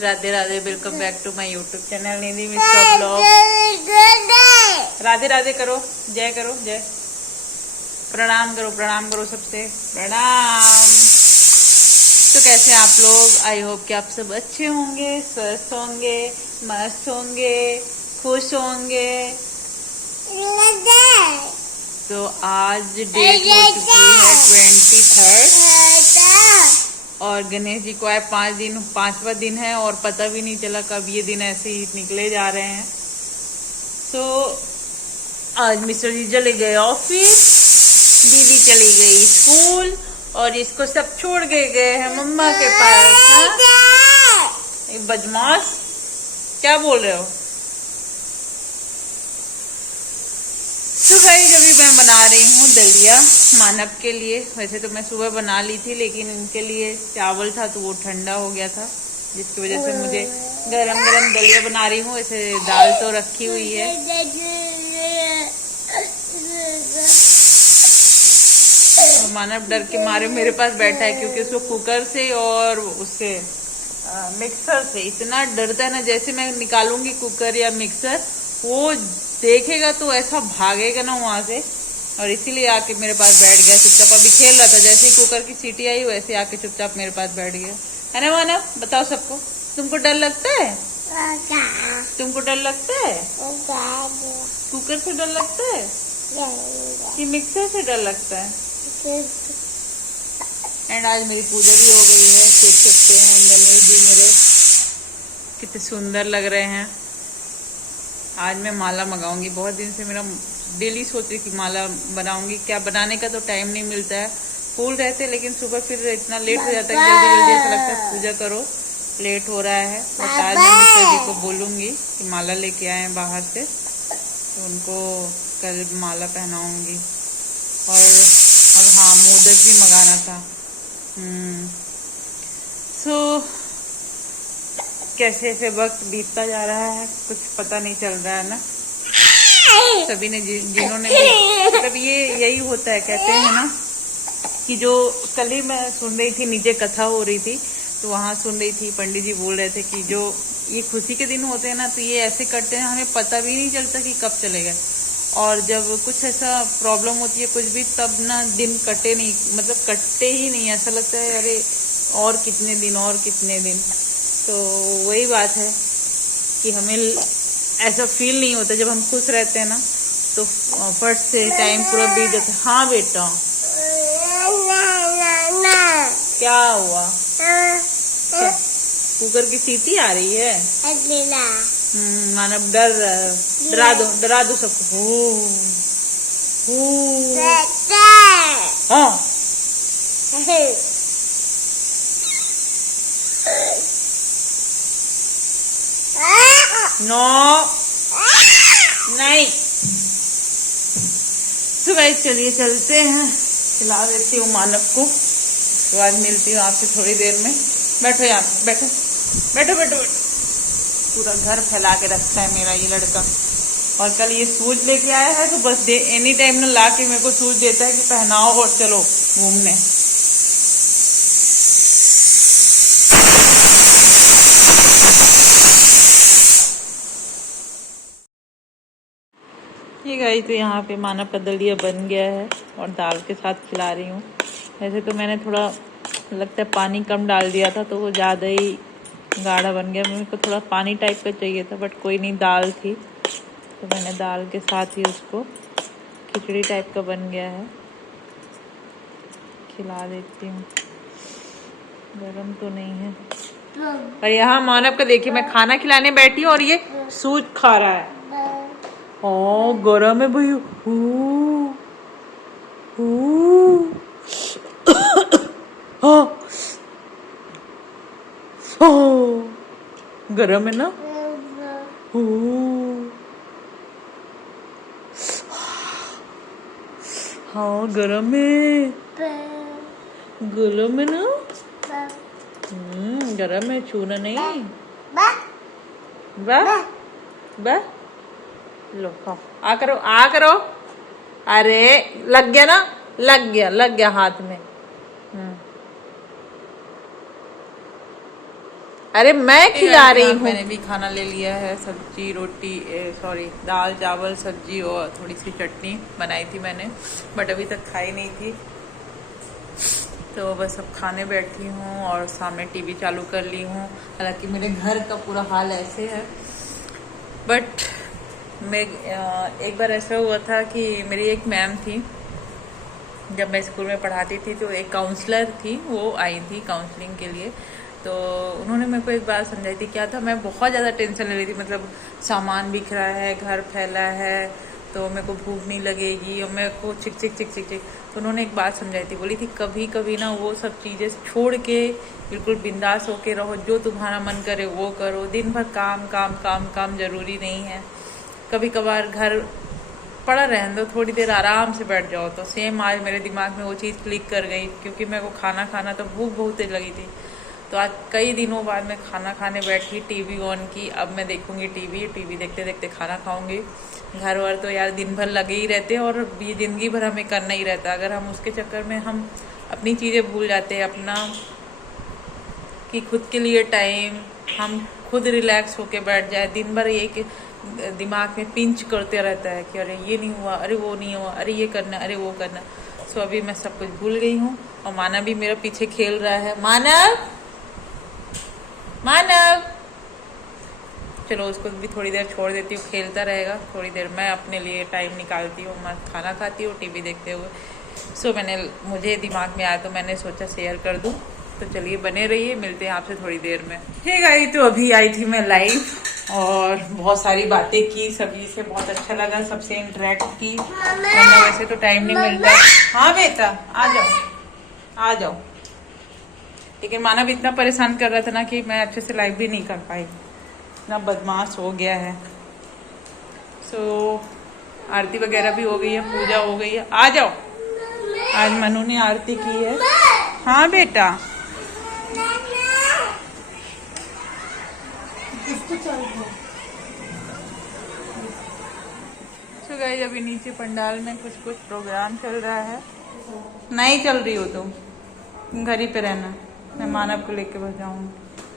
Radhe Radhe, welcome back to my YouTube channel Nidhi Mishra blog. Radhe Radhe करो, जय करो, जय प्रणाम करो सबसे प्रणाम। तो कैसे आप लोग? आई होप कि आप सब अच्छे होंगे, स्वस्थ होंगे, मस्त होंगे, खुश होंगे। तो आज डेट हो चुकी है 23 और गणेश जी को आए 5वां दिन है और पता भी नहीं चला कब ये दिन ऐसे ही निकले जा रहे हैं। तो आज मिस्टर जी चले गए ऑफिस, दीदी चली गई स्कूल और इसको सब छोड़ के गए हैं मम्मा के पास। हाँ? बदमाश, क्या बोल रहे हो? तो गाइस अभी मैं बना रही हूँ दलिया मानव के लिए। वैसे तो मैं सुबह बना ली थी, लेकिन इनके लिए चावल था तो वो ठंडा हो गया था, जिसकी वजह से मुझे गरम गरम दलिया बना रही हूँ। वैसे दाल तो रखी हुई है। मानव डर के मारे मेरे पास बैठा है, क्योंकि उसको कुकर से और उससे मिक्सर से इतना डरता है ना। जैसे मैं निकालूंगी कुकर या मिक्सर, वो देखेगा तो ऐसा भागेगा ना वहां से, और इसीलिए आके मेरे पास बैठ गया चुपचाप। अभी खेल रहा था, जैसे ही कुकर की सीटी आई वैसे आके चुपचाप मेरे पास बैठ गया है ना। मानव बताओ सबको, तुमको डर लगता है? तुमको डर लगता है? कुकर से डर लगता है कि मिक्सर से डर लगता है? एंड आज मेरी पूजा भी हो गई है, देख सकते हैं गणेश जी मेरे कितने सुंदर लग रहे हैं। आज मैं माला मंगाऊंगी, बहुत दिन से मेरा डेली सोच रही कि माला बनाऊंगी। क्या बनाने का तो टाइम नहीं मिलता है, फूल रहते हैं, लेकिन सुबह फिर इतना लेट हो जाता है, जल्दी जल्दी ऐसा लगता है पूजा करो, लेट हो रहा है। बट आज मैं मिस्टर जी को बोलूंगी कि माला लेके आए बाहर से, तो उनको कल माला पहनाऊंगी। और हाँ, मोदक भी मंगाना था। कैसे ऐसे वक्त बीतता जा रहा है, कुछ पता नहीं चल रहा है ना। सभी ने जिन्होंने मतलब यही होता है, कहते हैं ना कि जो कल ही मैं सुन रही थी, नीचे कथा हो रही थी तो वहां सुन रही थी, पंडित जी बोल रहे थे कि जो ये खुशी के दिन होते हैं ना, तो ये ऐसे कटते हैं, हमें पता भी नहीं चलता कि कब चले गए। और जब कुछ ऐसा प्रॉब्लम होती है कुछ भी, तब ना दिन कटे नहीं, मतलब कटते ही नहीं, ऐसा लगता है अरे और कितने दिन और कितने दिन। तो वही बात है कि हमें ऐसा फील नहीं होता। जब हम खुश रहते हैं ना तो फट से टाइम पूरा बीत जाता है। हाँ बेटा, क्या हुआ? कुकर की सीटी आ रही है। मानव डरा दो सबको। हाँ नो नहीं। तो गाइस चलिए चलते हैं, खिला देती हूँ मानव को, तो आज मिलती हूँ आपसे थोड़ी देर में। बैठो यहाँ, बैठो बैठो बैठो बैठो। पूरा घर फैला के रखता है मेरा ये लड़का। और कल ये शूज लेके आया है, तो बस एनी टाइम ना ला के मेरे को शूज देता है कि पहनाओ और चलो घूमने। ये गाइस, तो यहाँ पे मानव का दलिया बन गया है और दाल के साथ खिला रही हूँ। वैसे तो मैंने थोड़ा लगता है पानी कम डाल दिया था, तो वो ज़्यादा ही गाढ़ा बन गया। मेरे को थोड़ा पानी टाइप का चाहिए था, बट कोई नहीं, दाल थी तो मैंने दाल के साथ ही उसको खिचड़ी टाइप का बन गया है। खिला देती हूँ, गरम तो नहीं है। और यहाँ मानव का देखिए, मैं खाना खिलाने बैठी हूँ और ये सूज खा रहा है। ओ गरम है भाई। हाँ गरम है ना। हाँ गरम है, गरम है ना। गरम है, छूना नहीं। बा लो खाओ, आ करो। अरे लग गया ना, लग गया हाथ में। अरे मैं खिला रही हूँ। मैंने भी खाना ले लिया है, सब्जी रोटी, सॉरी दाल चावल सब्जी और थोड़ी सी चटनी बनाई थी मैंने, बट अभी तक खाई नहीं थी। तो बस अब खाने बैठी हूँ और सामने टीवी चालू कर ली हूँ। हालांकि मेरे घर का पूरा हाल ऐसे है, बट मैं एक बार ऐसा हुआ था कि मेरी एक मैम थी, जब मैं स्कूल में पढ़ाती थी तो एक काउंसलर थी, वो आई थी काउंसलिंग के लिए। तो उन्होंने मेरे को एक बात समझाई थी। क्या था, मैं बहुत ज़्यादा टेंशन ले रही थी, मतलब सामान बिखरा रहा है, घर फैला है, तो मेरे को भूख नहीं लगेगी और मेरे को चिक चिक चिक चिक चिक। तो उन्होंने एक बात समझाई थी, बोली थी कभी कभी ना वो सब चीज़ें छोड़ के बिल्कुल बिंदास होके रहो, जो तुम्हारा मन करे वो करो। दिन भर काम काम काम काम जरूरी नहीं है, कभी कभार घर पड़ा रहने दो, थोड़ी देर आराम से बैठ जाओ। तो सेम आज मेरे दिमाग में वो चीज़ क्लिक कर गई, क्योंकि मेरे को खाना खाना तो भूख बहुत तेज लगी थी। तो आज कई दिनों बाद मैं खाना खाने बैठी, टीवी ऑन की, अब मैं देखूंगी टीवी देखते देखते खाना खाऊंगी। घर वर तो यार दिन भर लगे ही रहते हैं और ये ज़िंदगी भर हमें करना ही रहता है। अगर हम उसके चक्कर में हम अपनी चीज़ें भूल जाते हैं, अपना कि खुद के लिए टाइम, हम खुद रिलैक्स होके बैठ जाए, दिन भर एक दिमाग में पिंच करते रहता है कि अरे ये नहीं हुआ, अरे वो नहीं हुआ, अरे ये करना, अरे वो करना। सो अभी मैं सब कुछ भूल गई हूँ और मानव भी मेरा पीछे खेल रहा है। मानव मानव, चलो उसको भी थोड़ी देर छोड़ देती हूँ, खेलता रहेगा। थोड़ी देर मैं अपने लिए टाइम निकालती हूँ, मैं खाना खाती हूँ टीवी देखते हुए। सो मुझे दिमाग में आया तो मैंने सोचा शेयर कर दूँ। तो चलिए बने रहिए, मिलते हैं आपसे थोड़ी देर में। हे गाइस, तो अभी आई थी मैं लाइव और बहुत सारी बातें की, सभी से बहुत अच्छा लगा, सबसे इंटरेक्ट की। वरना वैसे तो टाइम नहीं मिलता। हाँ बेटा आ जाओ आ जाओ। लेकिन मानव इतना परेशान कर रहा था ना कि मैं अच्छे से लाइव भी नहीं कर पाई, इतना बदमाश हो गया है। सो आरती वगैरह भी हो गई है, पूजा हो गई है। आ जाओ, आज मनु ने आरती की है। हाँ बेटा, तो गाइस अभी नीचे पंडाल में कुछ कुछ प्रोग्राम चल रहा है। नहीं चल रही हो तुम घर ही पे रहना, मैं मानव को लेके बस जाऊंगी,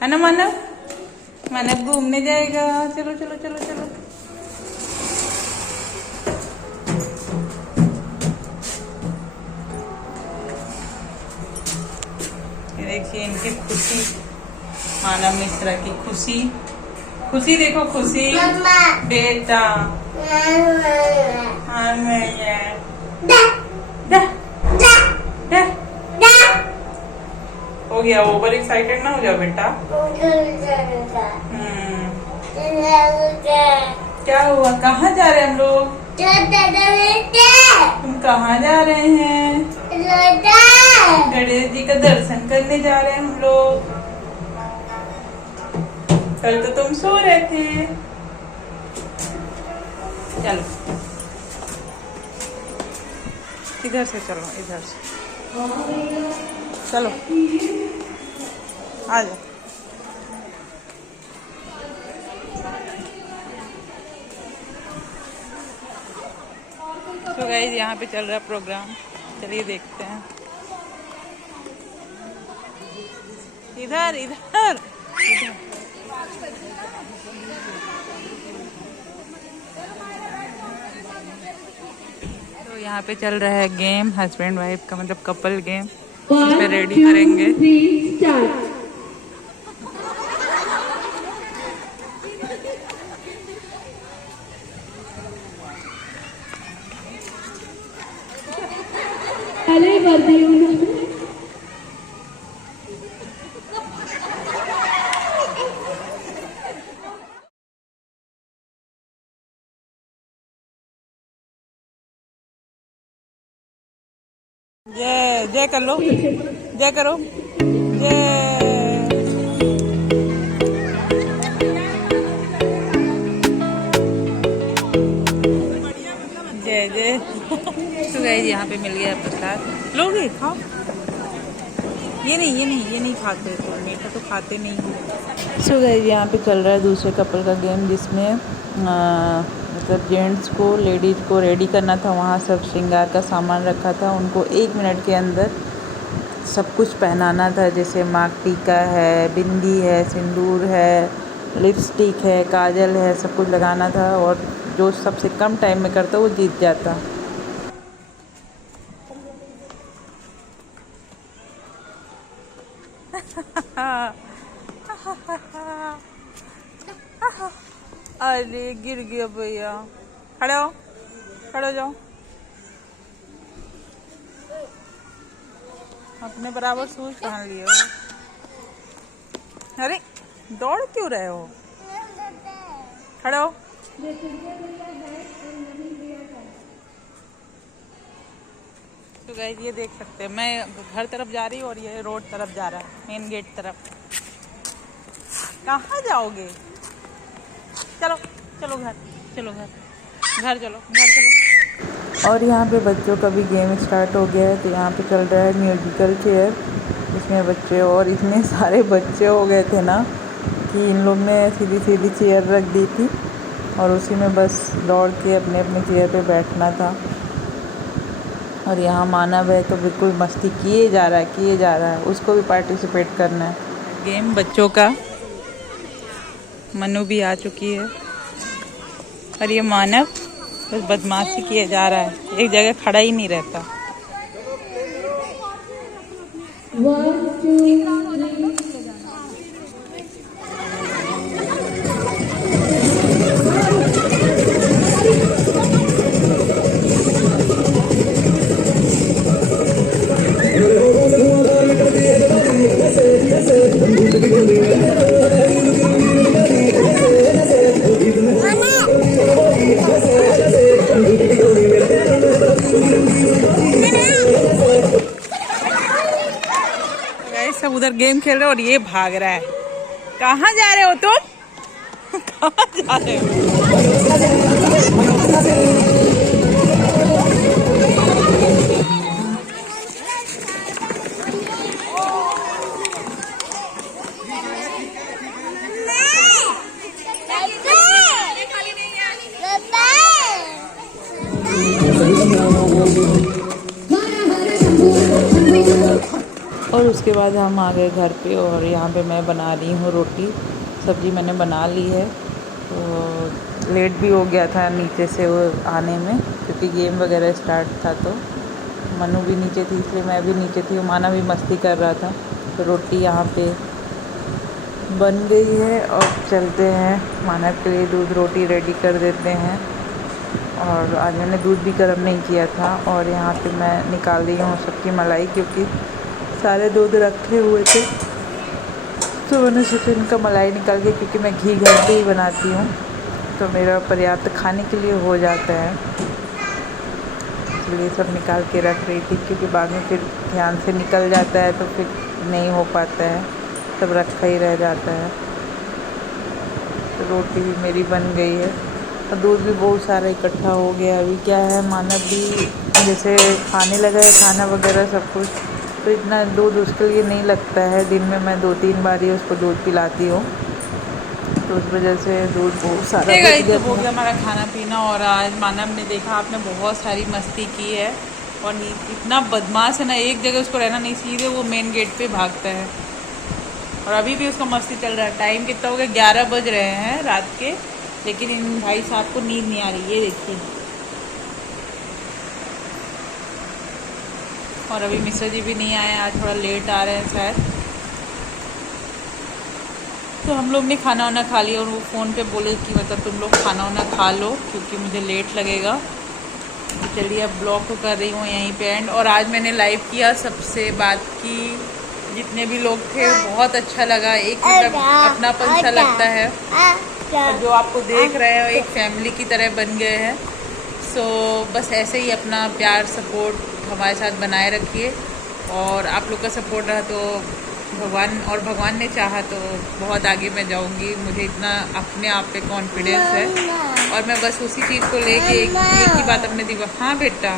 है ना मानव? मानव घूमने जाएगा, चलो चलो चलो चलो। ये देखिए इनकी खुशी, मानव मिश्रा की खुशी, खुशी देखो खुशी बेटा। हाँ हो गया, ओवर एक्साइटेड ना हो जाओ बेटा। क्या हुआ, कहाँ जा रहे हैं हम लोग? तुम कहाँ जा रहे हैं? गणेश जी का दर्शन करने जा रहे हैं हम लोग। कल तो तुम सो रहे थे। चलो इधर से, चलो इधर से, चलो आ जाओ। तो गाइस यहाँ पे चल रहा है प्रोग्राम, चलिए देखते हैं। इधर इधर इधर तो यहाँ पे चल रहा है गेम, हस्बैंड वाइफ का, मतलब कपल गेम, इसमें रेडी करेंगे। जय जय कर लो, जय करो, जय जय जय। तो गाइस यहाँ पे मिल गया प्रसाद, लोगे खाओ। ये नहीं खाते, तो मीठा तो खाते नहीं हैं। सो गाइस यहाँ पे चल रहा है दूसरे कपल का गेम, जिसमें मतलब जेंट्स को लेडीज़ को रेडी करना था, वहाँ सब श्रृंगार का सामान रखा था, उनको 1 मिनट के अंदर सब कुछ पहनाना था, जैसे मांग टीका है, बिंदी है, सिंदूर है, लिपस्टिक है, काजल है, सब कुछ लगाना था। और जो सबसे कम टाइम में करता वो जीत जाता। अरे गिर गया भैया, खड़े हो, खड़े हो जाओ। अपने बराबर शूज पहन लिए हो। अरे दौड़ क्यों रहे हो, खड़े हो। तो गाइस ये देख सकते हैं, मैं घर तरफ जा रही हूँ और ये रोड तरफ जा रहा है, मेन गेट तरफ। कहाँ जाओगे, चलो चलो घर, चलो घर, घर चलो, घर चलो। और यहाँ पे बच्चों का भी गेम स्टार्ट हो गया है। तो यहाँ पे चल रहा है म्यूजिकल चेयर, इसमें बच्चे, और इतने सारे बच्चे हो गए थे ना कि इन लोग ने सीधी सीधी चेयर रख दी थी और उसी में बस दौड़ के अपने अपने चेयर पे बैठना था। और यहाँ मानव है तो बिल्कुल मस्ती किए जा रहा है, किए जा रहा है, उसको भी पार्टिसिपेट करना है। गेम बच्चों का, मनु भी आ चुकी है और ये मानव बस बदमाशी किए जा रहा है, एक जगह खड़ा ही नहीं रहता। सब उधर गेम खेल रहे हो और ये भाग रहा है। कहाँ जा रहे हो तुम? कहाँ जा रहे हो? और उसके बाद हम आ गए घर पे और यहाँ पे मैं बना रही हूँ रोटी। सब्ज़ी मैंने बना ली है। तो लेट भी हो गया था नीचे से वो आने में, क्योंकि गेम वगैरह स्टार्ट था। तो मनु भी नीचे थी, इसलिए मैं भी नीचे थी। माना भी मस्ती कर रहा था। तो रोटी यहाँ पे बन गई है और चलते हैं मानव के लिए दूध रोटी रेडी कर देते हैं। और आज मैंने दूध भी गर्म नहीं किया था। और यहाँ पे मैं निकाल रही हूँ सबकी मलाई, क्योंकि सारे दूध रखे हुए थे तो मैंने सोचा इनका मलाई निकाल के, क्योंकि मैं घी घर पे ही बनाती हूँ तो मेरा पर्याप्त खाने के लिए हो जाता है, इसलिए सब निकाल के रख रही थी। क्योंकि बाद में फिर ध्यान से निकल जाता है तो फिर नहीं हो पाता है, सब रखा ही रह जाता है। तो रोटी भी मेरी बन गई है और दूध भी बहुत सारा इकट्ठा हो गया। अभी क्या है, मानव भी जैसे खाने लगा है खाना वगैरह सब कुछ, तो इतना दूध उसके लिए नहीं लगता है। दिन में मैं 2-3 बार ही उसको दूध पिलाती हूँ, तो उस वजह से दूध बहुत सारा हो गया हमारा खाना पीना। और आज मानव ने देखा आपने बहुत सारी मस्ती की है और इतना बदमाश है ना, एक जगह उसको रहना नहीं, सीधे वो मेन गेट पे भागता है। और अभी भी उसका मस्ती चल रहा है। टाइम कितना हो गया, 11 बज रहे हैं रात के, लेकिन इन भाई साहब को नींद नहीं आ रही, ये देखिए। और अभी मिश्रा जी भी नहीं आए, आज थोड़ा लेट आ रहे हैं शायद। तो हम लोग ने खाना वाना खा लिया और वो फ़ोन पे बोले कि मतलब तुम लोग खाना वाना खा लो क्योंकि मुझे लेट लगेगा। तो चलिए अब ब्लॉग को कर रही हूँ यहीं पे एंड। और आज मैंने लाइव किया, सबसे बात की, जितने भी लोग थे बहुत अच्छा लगा। एक मतलब अपनापन सा लगता है और जो आपको देख रहे हो एक फैमिली की तरह बन गए हैं। सो बस ऐसे ही अपना प्यार सपोर्ट हमारे साथ बनाए रखिए। और आप लोग का सपोर्ट रहा तो भगवान ने चाहा तो बहुत आगे मैं जाऊंगी। मुझे इतना अपने आप पे कॉन्फिडेंस है और मैं बस उसी चीज़ को लेके एक ही बात अपने दिमाग, हाँ बेटा,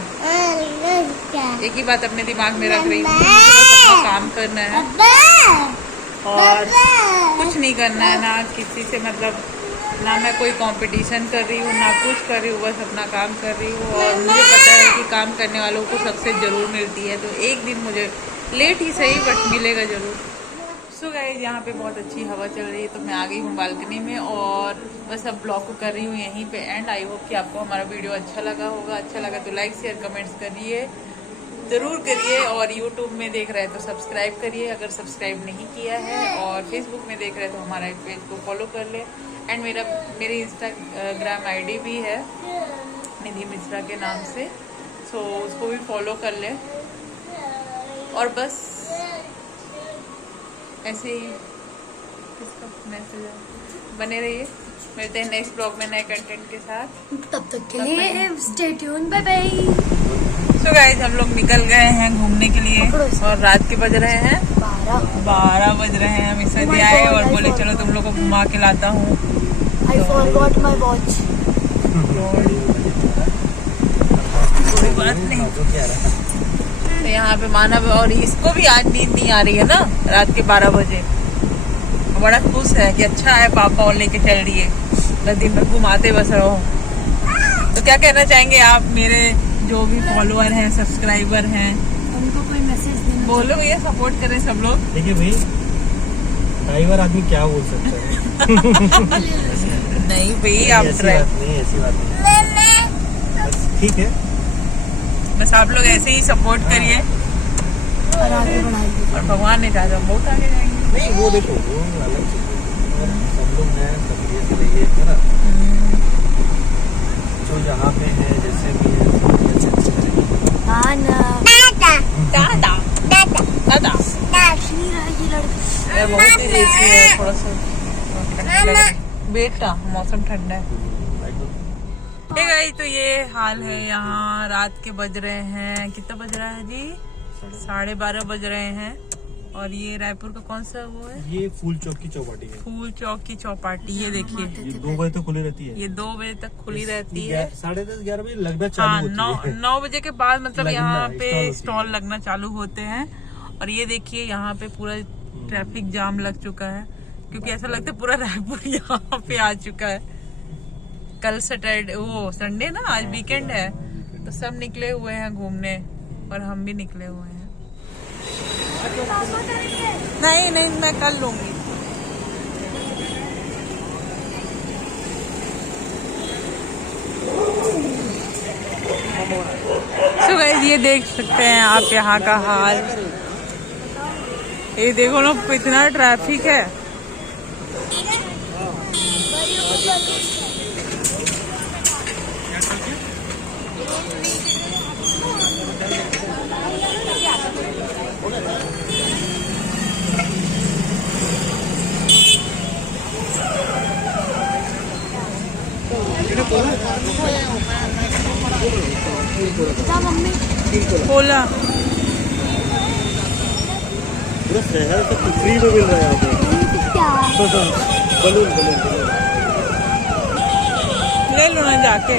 एक ही बात अपने दिमाग में रख रही हूँ, मुझे बस अपना काम करना है और कुछ नहीं करना है, ना किसी से मतलब, ना मैं कोई कंपटीशन कर रही हूँ ना कुछ कर रही हूँ, बस अपना काम कर रही हूँ। और मुझे पता है कि काम करने वालों को सक्सेस ज़रूर मिलती है। तो एक दिन मुझे लेट ही सही बट मिलेगा जरूर। सो गाइस यहाँ पे बहुत अच्छी हवा चल रही है, तो मैं आ गई हूँ बालकनी में और बस अब ब्लॉग को कर रही हूँ यहीं पे एंड। आई होप कि आपको हमारा वीडियो अच्छा लगा होगा। अच्छा लगा तो लाइक शेयर कमेंट्स करिए, ज़रूर करिए। और यूट्यूब में देख रहे हैं तो सब्सक्राइब करिए अगर सब्सक्राइब नहीं किया है, और फेसबुक में देख रहे हैं तो हमारा पेज को फॉलो कर ले। एंड मेरी इंस्टाग्राम आईडी भी है निधि मिश्रा के नाम से, सो उसको भी फॉलो कर ले। और बस ऐसे ही किसका मैसेज बने रहिए, मिलते हैं नेक्स्ट ब्लॉग में नए कंटेंट के साथ। तब तक के लिए stay tune, bye bye. So guys हम लोग निकल गए हैं घूमने के लिए और रात के बज रहे हैं 12 बज रहे हैं। मिश्रा जी आए और बोले चलो तुम लोग को घुमा के लाता हूँ। I forgot my watch. कोई बात नहीं। तो यहाँ पे मानव और इसको भी आज नींद नहीं आ रही है ना रात के 12 बजे। बड़ा खुश है कि अच्छा है पापा और लेके चल रही है, बस दिन भर घुमाते बस रहो। तो क्या कहना चाहेंगे आप मेरे जो भी फॉलोअर हैं, सब्सक्राइबर हैं, उनको कोई मैसेज देना? बोलो भैया, सपोर्ट करें सब लोग। देखिए भाई, ड्राइवर आदमी क्या बोल सकता है। नहीं भाई आप ऐसी बात नहीं। बस ठीक है, बस आप लोग ऐसे ही सपोर्ट करिए और आगे बढ़ाइए। और भगवान ने चाहा तो हम बहुत आगे जाएंगे। नहीं वो देखो वो अलग चीज है, और सब लोग हैं सक्रिय से रहिए, है ना। जो यहाँ पे है जैसे भी है दादा ये बहुत ही लेजी है, थोड़ा सा ठंडा लग रहा है। बेटा मौसम ठंडा है। हे गाइस, तो ये हाल है यहाँ। रात के बज रहे हैं, कितना बज रहा है जी? 12:30 बज रहे हैं। और ये रायपुर का कौन सा वो है? ये फूल चौक की चौपाटी है। फूल चौक की चौपाटी, ये देखिए ये 2 बजे तक खुली रहती है। ये 2 बजे तक खुली रहती है। 10:30-11 बजे लगना हाँ, चालू होती है। 9 बजे के बाद मतलब लगना, यहाँ पे स्टॉल स्टॉल लगना चालू होते हैं। और ये देखिए यहाँ पे पूरा ट्रैफिक जाम लग चुका है, क्योंकि ऐसा लगता है पूरा रायपुर यहाँ पे आ चुका है। कल सैटरडे, वो संडे ना, आज वीकेंड है, तो सब निकले हुए हैं घूमने और हम भी निकले हुए हैं। नहीं मैं कल लूंगी। सो गाइस, ये देख सकते हैं आप यहाँ का हाल। ये देखो ना कितना ट्रैफिक है। मम्मी बोला पूरा शहर से फ्री में मिल रहा है यहाँ पे। क्या बलून ले लो ना जाके।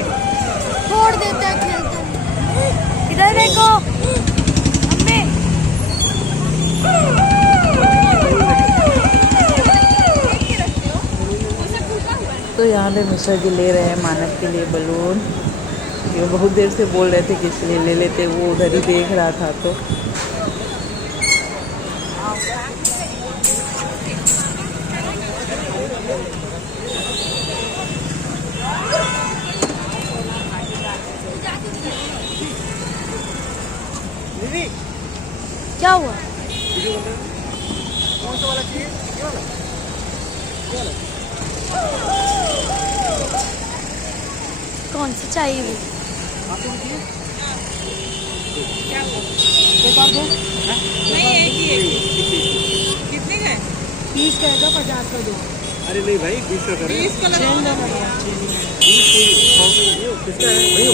छोड़ देते हैं, खेलते हैं। इधर देखो मम्मी। तो यहाँ पे मिश्रा जी ले रहे हैं मानव के लिए बलून। ये बहुत देर से बोल रहे थे कि इसलिए ले लेते, वो उधर ही देख रहा था। तो क्या हुआ? कौन सा वाला चाहिए? ये वाला? ये वाला? कौन सा चाहिए वो? आपको चाहिए? नहीं, एक ही कितने का है? 30 का है, 50 का दो। अरे नहीं भाई, 20 का करें। 20 का लगा। 20 किसका है भाई?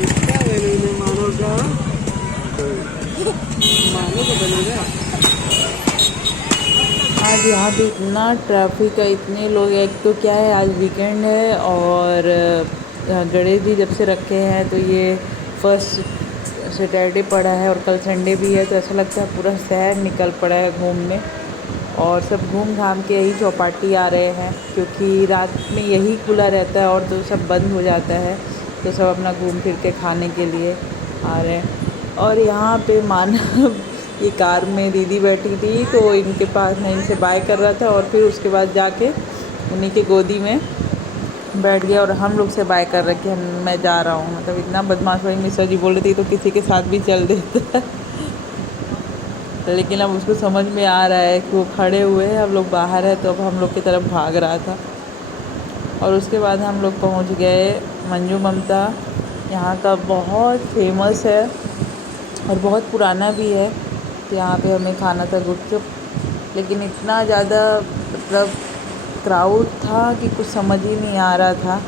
किसका बलून है? मानो का बलून है। आज यहाँ पे इतना ट्रैफिक है, इतने लोग हैं। एक तो क्या है, आज वीकेंड है और गणेश जी जब से रखे हैं तो ये फर्स्ट सैटरडे पड़ा है और कल संडे भी है, तो ऐसा लगता है पूरा शहर निकल पड़ा है घूमने। और सब घूम घाम के यही चौपाटी आ रहे हैं, क्योंकि रात में यही खुला रहता है और तो सब बंद हो जाता है। तो सब अपना घूम फिर के खाने के लिए आ रहे हैं। और यहाँ पे मानव ये कार में दीदी बैठी थी तो इनके पास मैं इनसे बाय कर रहा था और फिर उसके बाद जाके उन्हीं के गोदी में बैठ गया और हम लोग से बाय कर रहे कि मैं जा रहा हूँ। मतलब इतना बदमाश भाई मिश्रा जी बोल रही थी तो किसी के साथ भी चल देता लेकिन अब उसको समझ में आ रहा है कि वो खड़े हुए हैं, हम लोग बाहर है, तो अब हम लोग की तरफ भाग रहा था। और उसके बाद हम लोग पहुँच गए मंजू ममता। यहाँ का बहुत फेमस है और बहुत पुराना भी है। तो यहाँ पे हमें खाना था गुपचुप, लेकिन इतना ज़्यादा मतलब क्राउड था कि कुछ समझ ही नहीं आ रहा था।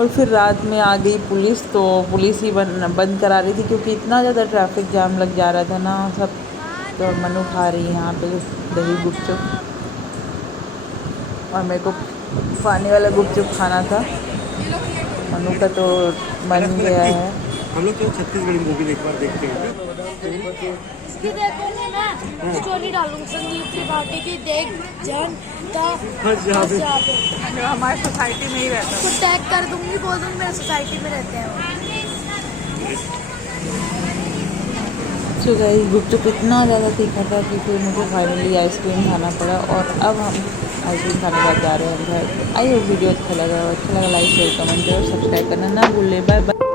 और फिर रात में आ गई पुलिस, तो पुलिस ही बंद करा रही थी क्योंकि इतना ज़्यादा ट्रैफिक जाम लग जा रहा था ना सब। तो मनु खा रही है यहाँ पे दही गुपचुप और मेरे को पानी वाला गुपचुप खाना था। मनु का तो बन गया है। हम लोग तो छत्तीसगढ़ी मूवी एक बार देखते हैं। इसकी देखूंगी मैं स्टोरी डालूंगी संदीप त्रिपाठी की देख जान का जो हमारी सोसाइटी में ही रहता है। उसको टैग कर दूंगी, बोल दूंगी मेरे सोसाइटी में रहते हैं वो। तो गाइस गुपचुप इतना ज़्यादा तीखा था कि फिर मुझे फाइनली आइसक्रीम खाना पड़ा और अब हम आइसक्रीम खाने बाद जा रहे हैं घर। आई होप वीडियो अच्छा लगा लाइक शेयर कमेंट और सब्सक्राइब करना ना भूलें। Bye bye.